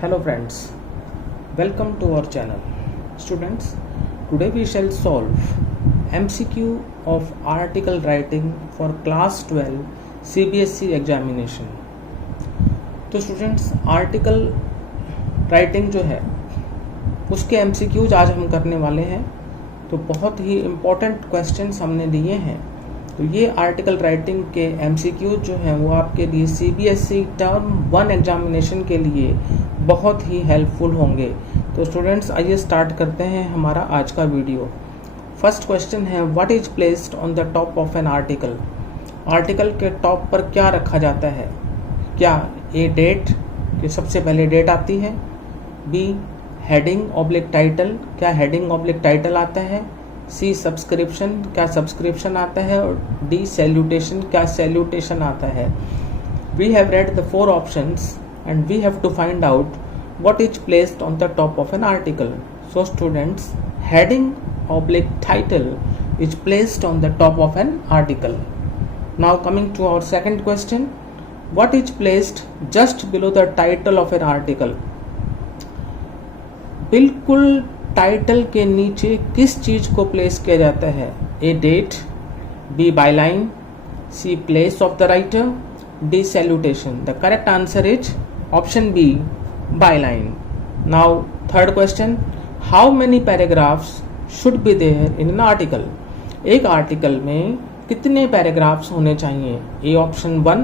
Hello friends, welcome to our channel. Students, today we shall solve MCQ of article writing for class 12 CBSE examination. तो students article writing जो है उसके MCQs आज हम करने वाले हैं। तो बहुत ही इम्पोर्टेंट क्वेश्चंस हमने लिए हैं। तो ये आर्टिकल राइटिंग के MCQ जो हैं वो आपके लिए CBSE टर्म 1 एग्जामिनेशन के लिए बहुत ही हेल्पफुल होंगे। तो स्टूडेंट्स आइए स्टार्ट करते हैं हमारा आज का वीडियो। फर्स्ट क्वेश्चन है, what is placed on the top of an article. Article के टॉप पर क्या रखा जाता है? क्या ए डेट, कि सबसे पहले डेट आती है। बी हेडिंग ऑब्लिक टाइटल, क्या हेडिंग ऑब्लिक टाइटल आता है। सी सब्सक्रिप्शन, क्या सब्सक्रिप्शन आता है। और डी सैल्यूटेशन, क्या सैल्यूटेशन आता है। We have read the 4 options and we have to find out what is placed on the top of an article. So students, heading oblique title is placed on the top of an article. Now coming to our second question, what is placed just below the title of an article? बिल्कुल title के नीचे किस चीज को place किया जाता है? A date, B byline, C place of the writer, D salutation. The correct answer is Option B, byline. Now third question, how many paragraphs should be there in an article? एक article में कितने paragraphs होने चाहिए? A option 1,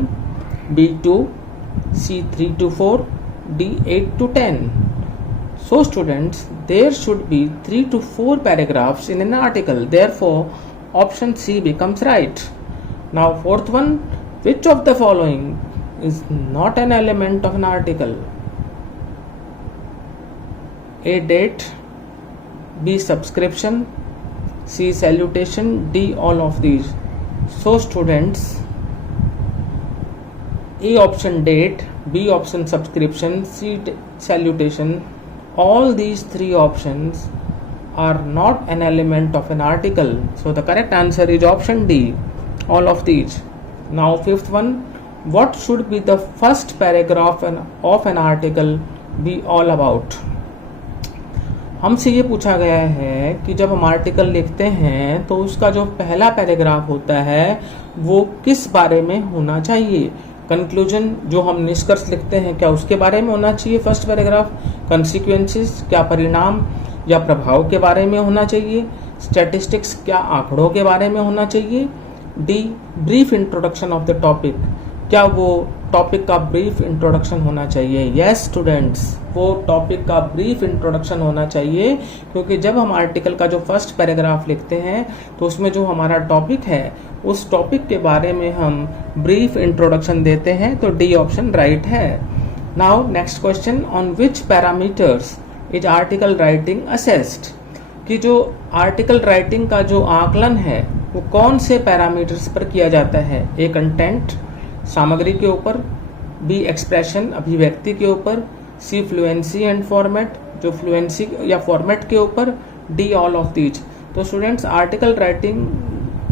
B 2, C 3 to 4, D 8 to 10. So students, there should be 3 to 4 paragraphs in an article. Therefore, option C becomes right. Now fourth one, which of the following is not an element of an article? A date, B subscription, C salutation, D all of these. So students, A option date, B option subscription, C salutation, all these 3 options are not an element of an article. So the correct answer is option D, all of these. Now fifth one, what should be the first paragraph of an article be all about? हमसे ये पूछा गया है कि जब हम article लिखते हैं तो उसका जो पहला पैराग्राफ होता है वो किस बारे में होना चाहिए। कंक्लूजन, जो हम निष्कर्ष लिखते हैं, क्या उसके बारे में होना चाहिए फर्स्ट पैराग्राफ। कंसिक्वेंसेस, क्या परिणाम या प्रभाव के बारे में होना चाहिए। स्टैटिस्टिक्स, क्या आंकड़ों के बारे में होना चाहिए। D brief introduction of the topic, क्या वो टॉपिक का ब्रीफ इंट्रोडक्शन होना चाहिए। यस स्टूडेंट्स, वो टॉपिक का ब्रीफ इंट्रोडक्शन होना चाहिए, क्योंकि जब हम आर्टिकल का जो फर्स्ट पैराग्राफ लिखते हैं तो उसमें जो हमारा टॉपिक है उस टॉपिक के बारे में हम ब्रीफ इंट्रोडक्शन देते हैं। तो डी ऑप्शन राइट है। Now next question, on which parameters is article writing assessed, कि जो आर्टिकल राइटिंग का जो आकलन है वो कौन से पैरामीटर्स पर किया जाता है। ए कंटेंट, सामग्री के ऊपर। बी एक्सप्रेशन, अभिव्यक्ति के ऊपर। सी फ्लुएंसी एंड फॉर्मेट, जो फ्लुएंसी या फॉर्मेट के ऊपर। D all of these. तो स्टूडेंट्स, आर्टिकल राइटिंग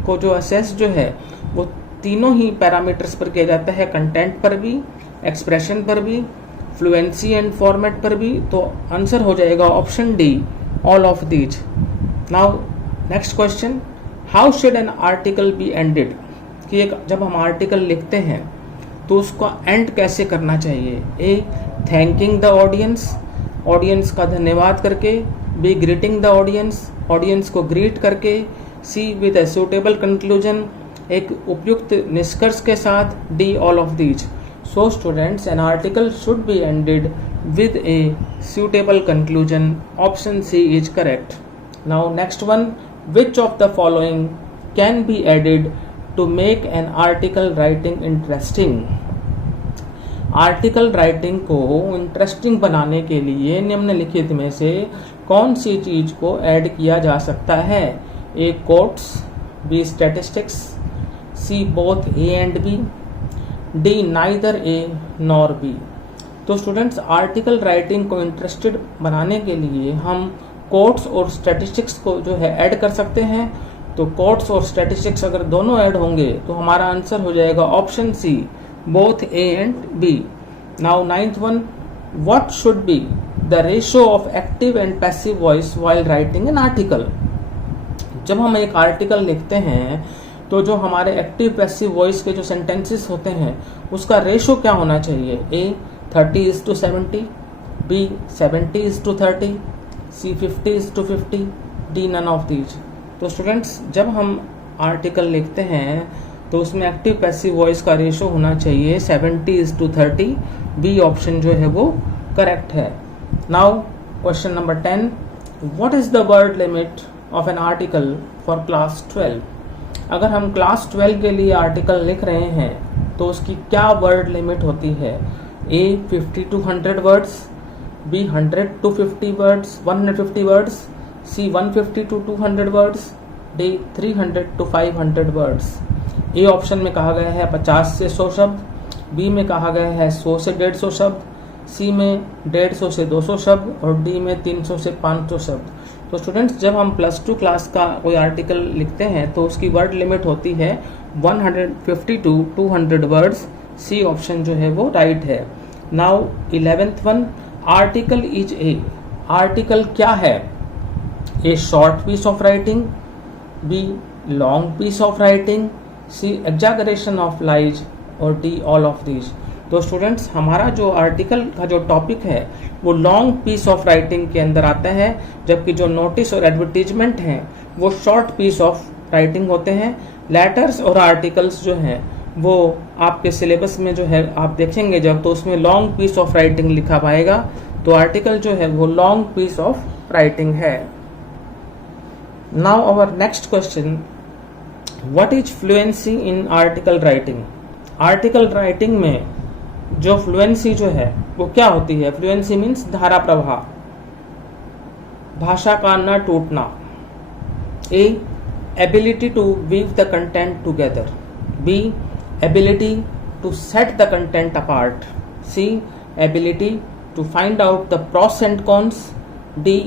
को जो असेस जो है वो तीनों ही पैरामीटर्स पर किया जाता है, कंटेंट पर भी, एक्सप्रेशन पर भी, फ्लुएंसी एंड फॉर्मेट पर भी। तो आंसर हो जाएगा option D, all of these. Now next question, how should an article B ended, कि एक जब हम आर्टिकल लिखते हैं तो उसका एंड कैसे करना चाहिए। A thanking the audience, audience का धन्यवाद करके। B greeting the audience, audience को ग्रीट करके। C with a suitable conclusion, एक उपयुक्त निष्कर्ष के साथ। D all of these. So students, an article should be ended with a suitable conclusion. Option C is correct. Now next one, which of the following can be added to make an article writing interesting? Article writing को interesting बनाने के लिए निम्नलिखित में से कौन सी चीज को ऐड किया जा सकता है। A quotes, B statistics, C both A and B, D neither A nor B. तो स्टूडेंट्स, आर्टिकल राइटिंग को इंटरेस्टेड बनाने के लिए हम कोट्स और स्टैटिस्टिक्स को जो है ऐड कर सकते हैं। तो कोट्स और स्टैटिस्टिक्स अगर दोनों ऐड होंगे तो हमारा आंसर हो जाएगा option C, both A and B. Now ninth one, what should be the ratio of active and passive voice while writing an article? जब हम एक आर्टिकल लिखते हैं तो जो हमारे एक्टिव पैसिव वॉइस के जो सेंटेंसेस होते हैं उसका रेशो क्या होना चाहिए? A 30:70, B 70:30, C 50:50, D none of these. तो स्टूडेंट्स जब हम आर्टिकल लिखते हैं तो उसमें एक्टिव पैसिव वॉइस का रेशो होना चाहिए 70:30। बी ऑप्शन जो है वो करेक्ट है। Now question number 10, what is the word limit of an article for class 12? अगर हम क्लास 12 के लिए आर्टिकल लिख रहे हैं तो उसकी क्या वर्ड लिमिट होती है? A 50 to 100 words, B 100 to 150 words, C 150 to 200 words, D 300 to 500 words. A option में कहा गया है 50 से 100 शब्द, बी में कहा गया है 100 से 150 शब्द, सी में 150 से 200 शब्द और डी में 300 से 500 शब्द। तो स्टूडेंट्स जब हम +2 क्लास का कोई आर्टिकल लिखते हैं तो उसकी वर्ड लिमिट होती है 150 to 200 वर्ड्स। सी ऑप्शन जो है वो राइट है। Now 11th one, article is A. Article क्या है? A short piece of writing, B long piece of writing, C exaggeration of lies और डी ऑल ऑफ दीज। तो स्टूडेंट्स हमारा जो आर्टिकल का जो टॉपिक है वो लॉन्ग पीस ऑफ राइटिंग के अंदर आता है, जबकि जो नोटिस और एडवर्टीजमेंट हैं वो शॉर्ट पीस ऑफ राइटिंग होते हैं। लेटर्स और आर्टिकल्स जो हैं वो आपके सिलेबस में जो है आप देखेंगे जब, तो उसमें लॉन्ग पीस ऑफ राइटिंग लिखा पाएगा। तो आर्टिकल जो है वो लॉन्ग पीस ऑफ राइटिंग है। Now our next question, what is fluency in article writing? Article writing में जो फ्लुएंसी जो है वो क्या होती है? फ्लुएंसी मीन्स धारा प्रवाह, भाषा का न टूटना। A ability to weave the content together, B ability to set the content apart, C ability to find out the pros and cons, D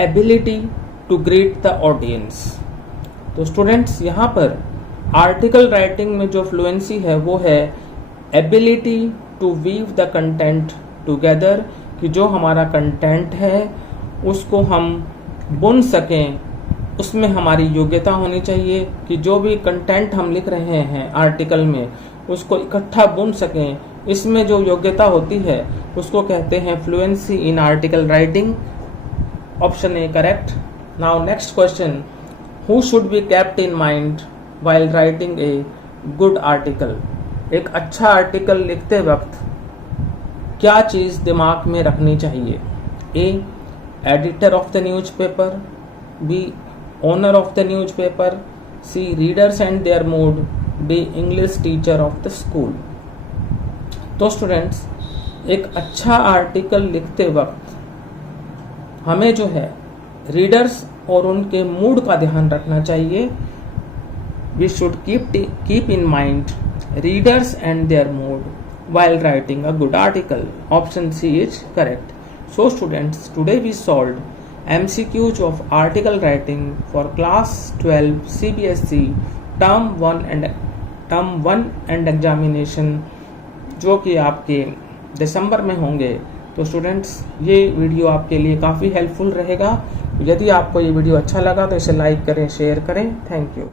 ability to greet the audience. तो students यहाँ पर article writing में जो fluency है वो है ability to weave the content together, कि जो हमारा कंटेंट है उसको हम बुन सकें, उसमें हमारी योग्यता होनी चाहिए कि जो भी कंटेंट हम लिख रहे हैं आर्टिकल में उसको इकट्ठा बुन सकें। इसमें जो योग्यता होती है उसको कहते हैं fluency in article writing. Option A correct. Now next question, who should be kept in mind while writing a good article? एक अच्छा आर्टिकल लिखते वक्त क्या चीज़ दिमाग में रखनी चाहिए? A editor of the newspaper, B owner of the newspaper, C readers and their mood, D English teacher of the school. तो स्टूडेंट्स एक अच्छा आर्टिकल लिखते वक्त हमें जो है रीडर्स और उनके मूड का ध्यान रखना चाहिए। We should keep in mind readers and their mood while writing a good article. Option C is correct. So students, today we solved MCQs of article writing for class 12 CBSE term 1 and examination, जो कि आपके दिसंबर में होंगे। तो students ये video आपके लिए काफ़ी हेल्पफुल रहेगा। यदि आपको ये वीडियो अच्छा लगा तो इसे लाइक करें, शेयर करें। Thank you.